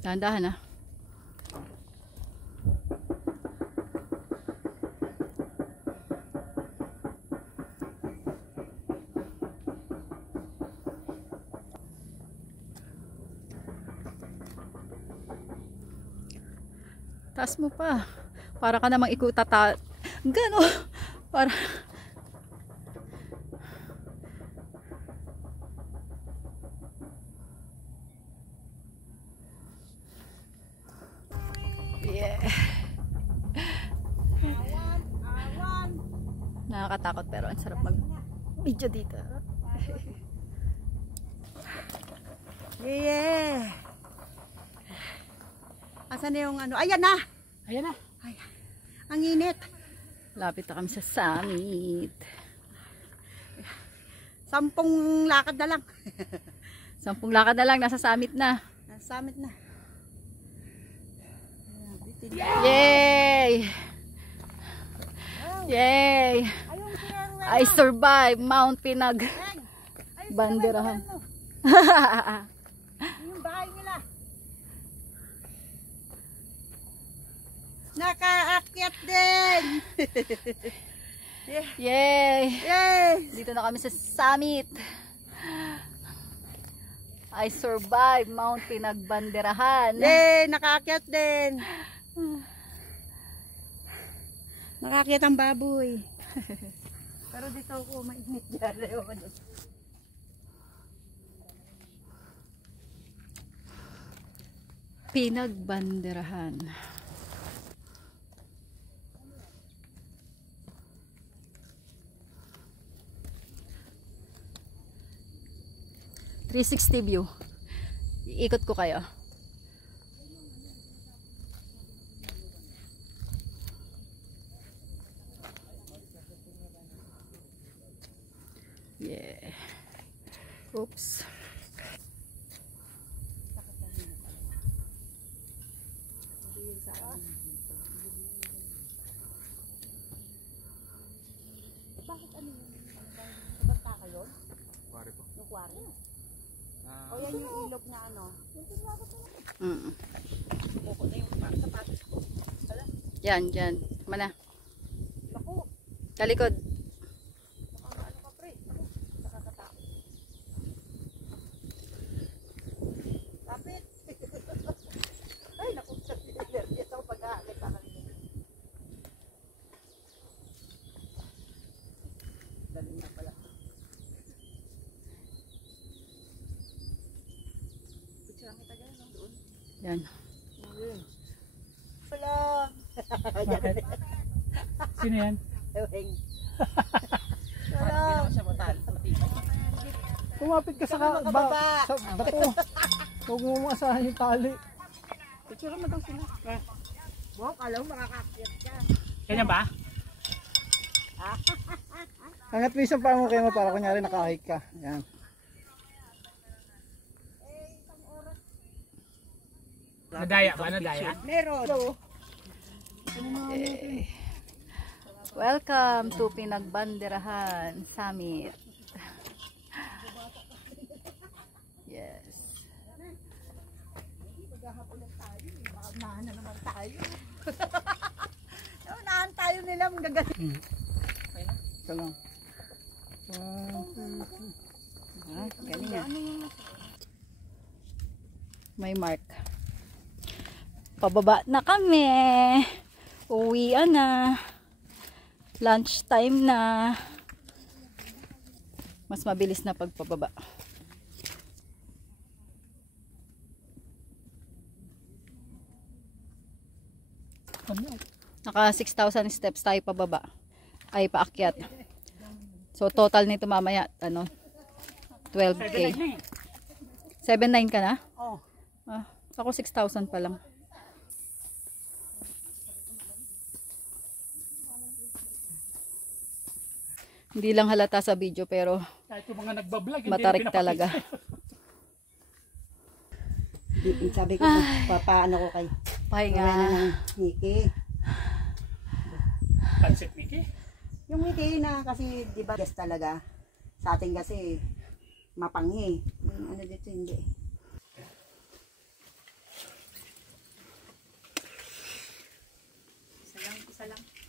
Dahan-dahan ah. Taas mo pa. Para ka namang ikutata. Gano. Para. Yeah. Nakakatakot pero ang sarap mag-video dito. Yeah. Asan na yung ano? Ayan na! Ayan na. Ayan. Ang init. Lapit na kami sa summit. 10 lakad na lang. 10 lakad na lang, nasa summit na. Nasa summit na. Yay! Yay! I survived Mount Pinag Banderahan. Yung bahay nila. Nakaakyat din. Yay! Yay! Dito na kami sa summit. I survived Mount Pinag Banderahan. Yay! Nakaakyat din. Nakaakyat ang baboy. Pero dito ako mainit dyan. Pinag Banderahan. .360 view. Iikot ko kayo. Yeah. Oops. Bakit ano yun? Sabanta kayo? Kuwari po. Yung kuwari? O yan yung ilog na ano? Buko na yung sapatos ko. Yan, dyan. Mana? Naku! Kalikod. Ano ka pre? Nakakatakot. Kapit! Ay, naku! Energy ito pag-aalit ka lang. Galing na pala. Picture kita dyan, no? Doon. Yan. Wala! Sino yan? Ewing. Wala! Kumapit ka sa bato. Huwag mo masahan yung tali. Picture mo daw sila. Wow, kala mo makakakyat ka. Kanya ba? Angat mo isang paa mo kayo para kunyari nakahike ka. Yan. Nadaya ba? Nadaya? Meron. Okay. Welcome to Pinag Banderahan Summit. Yes. Unahan na naman tayo. Unahan tayo nila. Magagaling. Ito lang. Galing yan. May mark. Pababa na kami. Uwian na. Lunch time na. Mas mabilis na pagpababa. Naka 6,000 steps tayo pababa. Ay paakyat. So total nito mamaya ano 12k. 7,900 ka na? Oh. Ah, ako 6,000 pa lang. Hindi lang halata sa video pero Kahit yung mga nagbablog, matarik talaga. Sabi ko, papaano ko kay Pahinga. Nikki. Pansit Mickey. Yung Nikki na kasi, di ba, yes talaga. Sa atin kasi, mapanghi. Yung ano dito, hindi. isa lang.